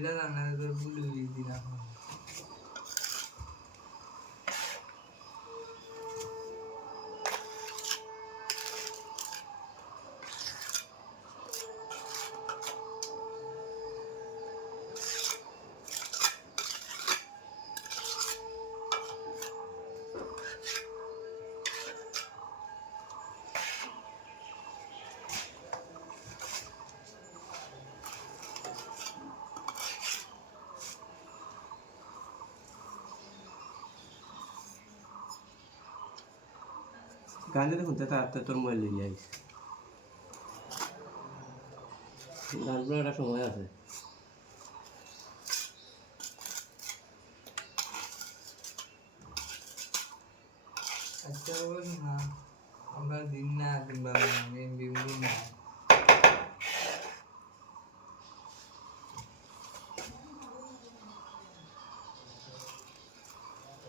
কিলা রান্না করে ভুলে দিলাম গান দেখুন তাতে তোর মোবাইল নিয়ে আইস গানগুলো একটা সময় আছে আচ্ছা বল না আমরা দিন না কিংবা আমি বিউলি না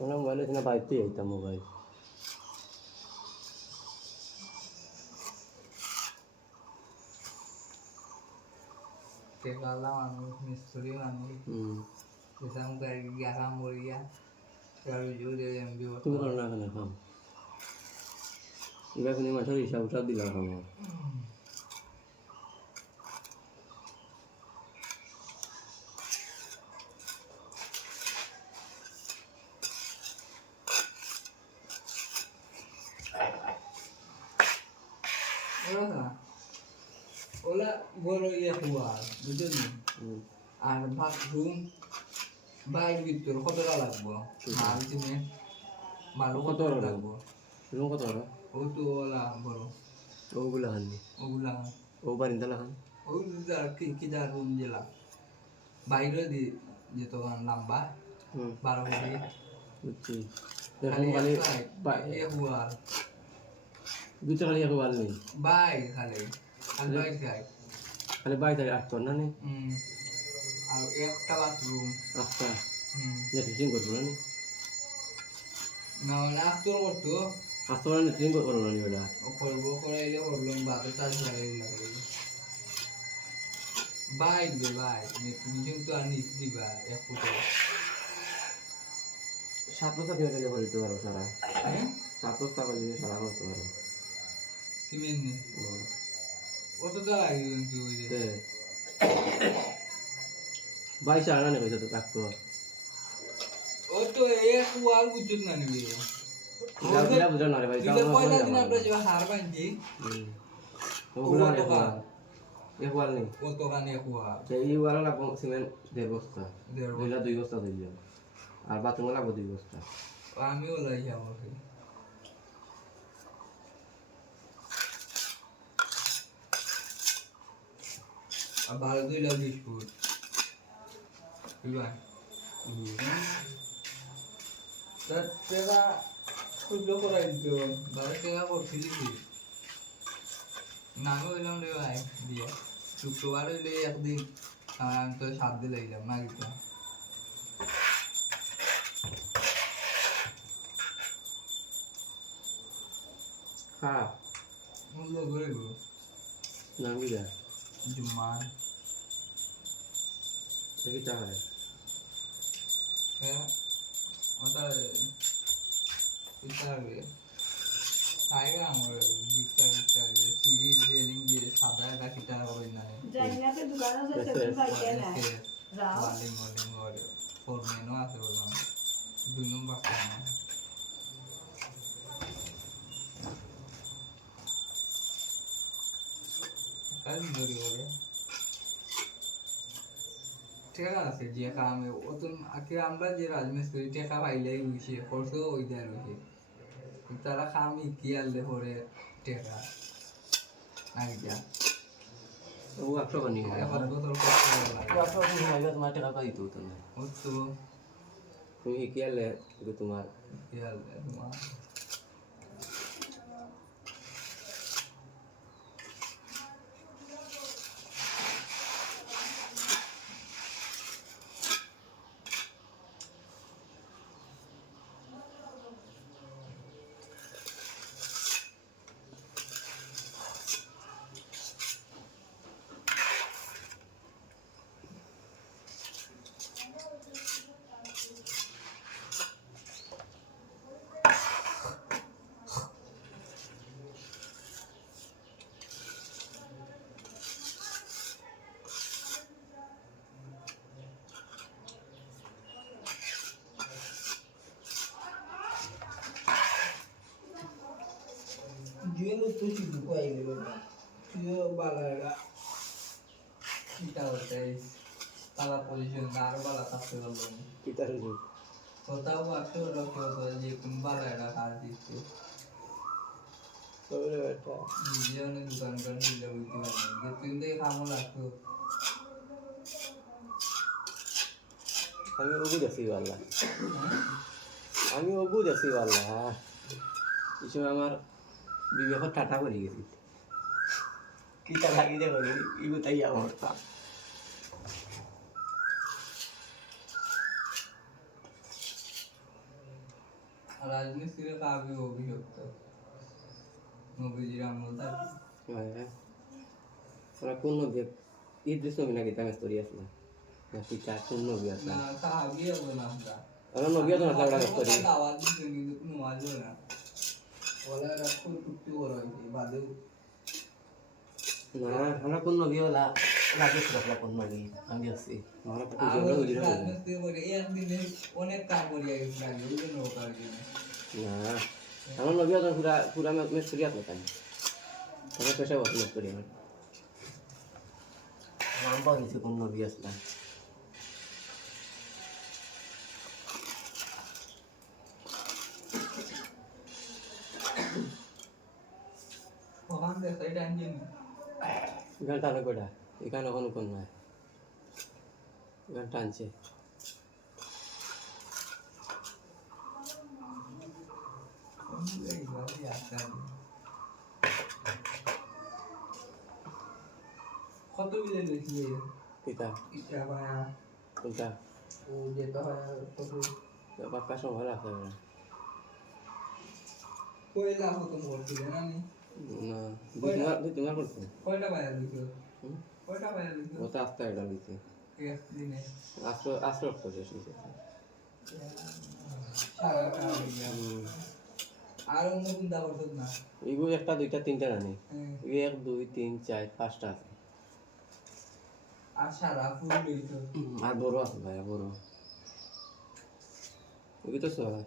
ওরা মোবাইলে না বাইতে আইতাম mobile que hablábamos mi historia empezamos a viajar moría pero yo le envío তুমি করো না কেন খাম এবার কোনো মাছের হিসাব উঠাব দিলাম খাবো ওলা বড় ইয়ে হওয়া বুঝলি আর বাথরুম বাইর ভিতর কতটা লাগবো মাল সিমেন্ট মালও কত লাগবো রুম কত বড় ও তো ওলা বড় ওগুলা হাননি ওগুলা ও বারিন্দা হান ওই কি যা রুম জেলা বাইরে দি যেত লম্বা 12 ফুট বুঝছি দেখুন খালি ইয়ে হওয়া দুটো খালি এক ওয়াল নেই বাই খালি বাই খালি বাই তাই আট না নি আর একটা বাথরুম আচ্ছা নেট্রিং করবো না নি না না তোর করতো আচ্ছা নেট্রিং করবো না নি ওটা ও করবো করাইলে করলাম বাদে চার্জ লাগাইলে বাই দে বাই তুমি তো আর নিচ দিবা 1 ফুটে 7 বছর দিয়ে গেলে বলতে পারো সারা হ্যাঁ 7 বছর দিয়ে সারা করতে পারো কি মেনে কত টাকা লাগে কিন্তু ওই যে বাইশ আনা নেবে তো কাকতো ও তো এক ওয়াল বুঝুত না নিবি ওগুলা বুঝো না রে ভাই দিলে কয়টা দিন আমরা যে হার বানছি ওগুলা এক ওয়াল নেই কত কানে এক ওয়াল এই ওয়াল লাগবো সিমেন্ট 1.5 বস্তা 2 বস্তা দিল আর বাথরুম লাগবো 2 বস্তা আমিও লাই আমার আর ভালো 2 ফুট বুঝলেন তার টাকা খুব করাই দিত 12 টাকা করছিলি কি নামে হইলাম রে ভাই দিয়ে শুক্রবার হইলে একদিন আমি তো 7 দিন লাইলাম না কিন্তু হ্যাঁ মূল্য করে গো নাম কি যা জুম্মান দেখি টাকা হ্যাঁ ওটা ইতাবে টাইগার আমার জিকার সিরিজ রেলিং দিয়ে সাদা একটা কিটা হবে না জায়গাতে দোকান আছে সেটা পাইছে না বালিং বালিং আর ফরমেনও আছে বললাম 2 নম্বর না কাজ ধরে হবে ঠিক আছে যে কামে ওতন আগে আমরা যে রাজমিস্ত্রি টাকা পাইলেই হইছে খরচ ওই দেয় রইছে তারা কামই কি আনলে পরে টাকা আইডিয়া ও একটা বানিয়ে এখন বছর কষ্ট লাগে একটা বানিয়ে তোমার টাকা পাই তো তুমি ও তো তুমি কি আলে তোমার কি আনলে তোমার কিন্তু তুই শুধু পাইলে বেটা তুইও বালারা চিন্তা করতে পালা পজিশন আরো পালা থাকতে পারলো না কিতার হুজুর কোথাও বাক্স রক্ষে হতো যে কোন বালা এটা কাজ দিচ্ছে তবে বেটা নিজে অনেক দোকান করে নিলে বুঝতে পারে যে তুই দেখে কামও লাগতো আমি অবুজ আছি বাল্লা আমি অবুজ আছি বাল্লা এই সময় আমার বিবেক টাটা করে গেছি কিতা লাগি দেখো ইগো তাই অবস্থা রাজমিস্ত্রির কাবি অভিযুক্ত নবীজির আমল থাকে ওরা কোন নবী ইদ্রিস নবী নাকি তাকে স্টোরি আসলো না পিতা কোন নবী আসলো না কাবি হবে না আমরা আমরা নবী আসলো না ওরা স্টোরি আওয়াজ দিতে কিন্তু কোনো আওয়াজ হয় না ওলা রাখো টুকটু বড় হইছে বাদেও না আমরা কোন নবী ওলা রাজেশ রাখলা কোন নবী আমি আছি আমরা তো আর হুজুর হুজুর রাজমিস্ত্রি করে একদিনে অনেক কাম করিয়া গেছে লাগে ওই জন্য ওকার জন্য না আমার নবী আসলো পুরা পুরা মিস্ত্রি আসলো তাই আমার পেশা বসে মিস্ত্রি আমার নাম পাওয়া গেছে কোন নবী আসলো ওখান থেকে এটা ইঞ্জিন গান টানো কটা এখানে ওখানে কোন নয় গান টানছে কত বিলে লইছি পিতা ইটা ভায়া কোনটা ও যেটা হয় কত বাক্কা সময় রাখতে হবে কয়লা হতো করছিল না নি না দুই তোমার করছে কয়টা ভায়া লইছো কয়টা ভায়া লইছো ওটা আস্তে এটা দিচ্ছে একদিনে আস্তে আস্তে রক্ত শেষ হয়েছে সারাটা হইয়া আর অন্য কোনটা করছত না এগুলো একটা দুইটা তিনটা রানি হ্যাঁ। এক দুই তিন চার পাঁচটা আছে আর সারা ফুল লইছো আর বড় আছে ভাই বড় এগুলো তো সবাই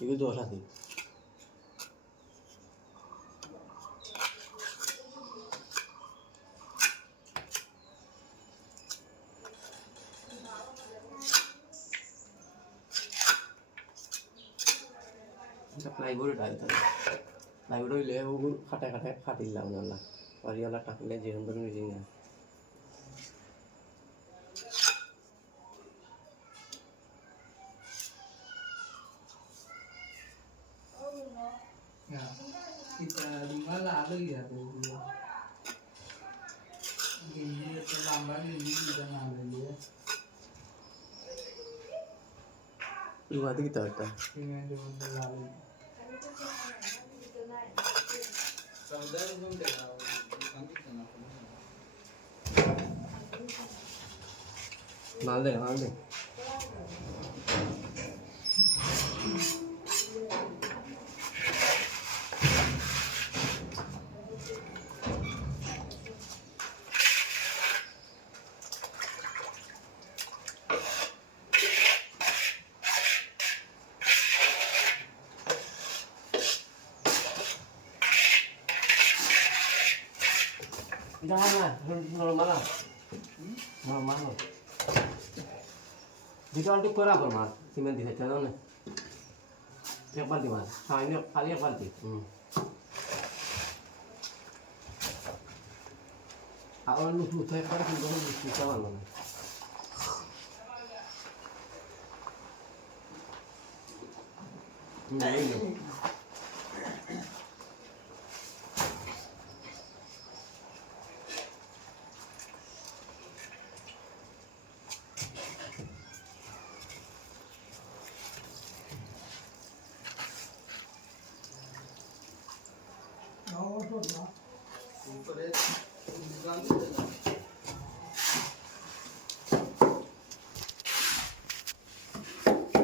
এগুলো 10 আছে প্লাইবোর্ড ডালতে প্লাইবোর্ড হইলে ওগুলো খাটায় খাটায় খাটিলাম না বাড়িওয়ালা টাকলে যে সুন্দর মিজিং না kita lima lalu ya tuh ini terlambat ini bisa lalu ya luar kita ada ini cuma lalu saudara belum tahu nanti kenapa mal deh Jangan, normal. Dito alti pera por mas, simen dice chano ne. Ek balti mas, ini kali ek balti. Awal lu saya pada sudah lu kawan mana. Ini. উপরে